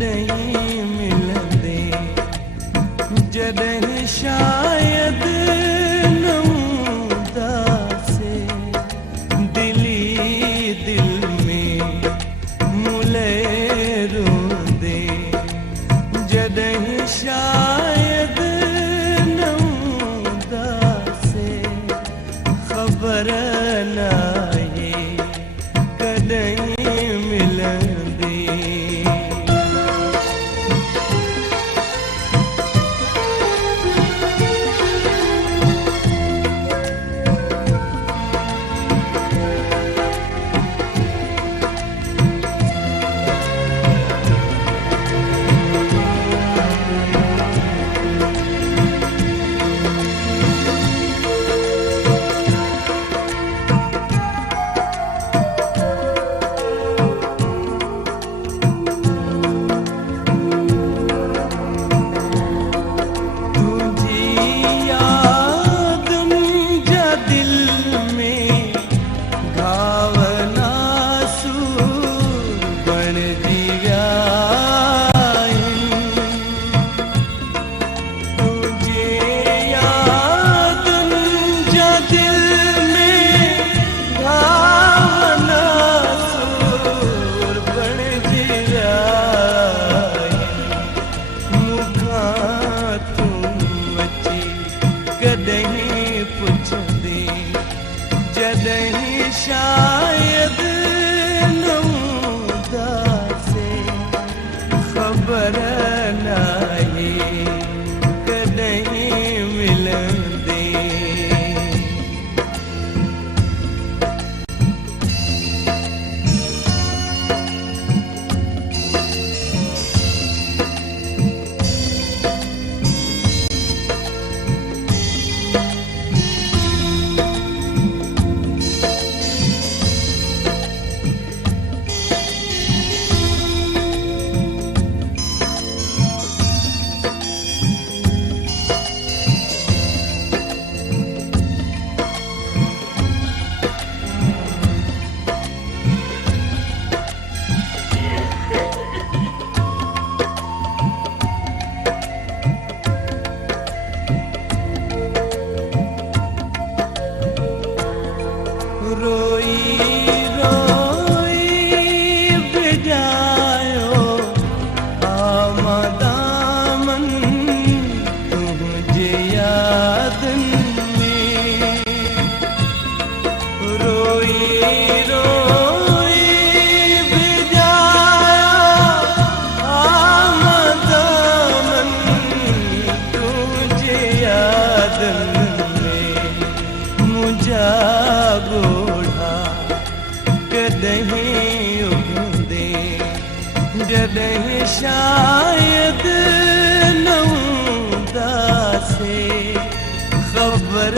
कॾहिं मिलंदे जॾहिं शायद न हूंदासे दिली दिल में मुले रोंदे जॾहिं शायद न हूंदासे ख़बर नाहे कॾहिं मिलंदे। कॾहिं पुछंदे जॾहिं शायद न हूंदासे ख़बर नाहे कॾहिं मिलंदे। रोई रोई भिजायो आमदामन तुझे यादन में। रोई रोई भिजायो आमदामन तुझे यादन में। मुझा कॾहिं उगंदे जॾहिं शायद न हूंदासे ख़बर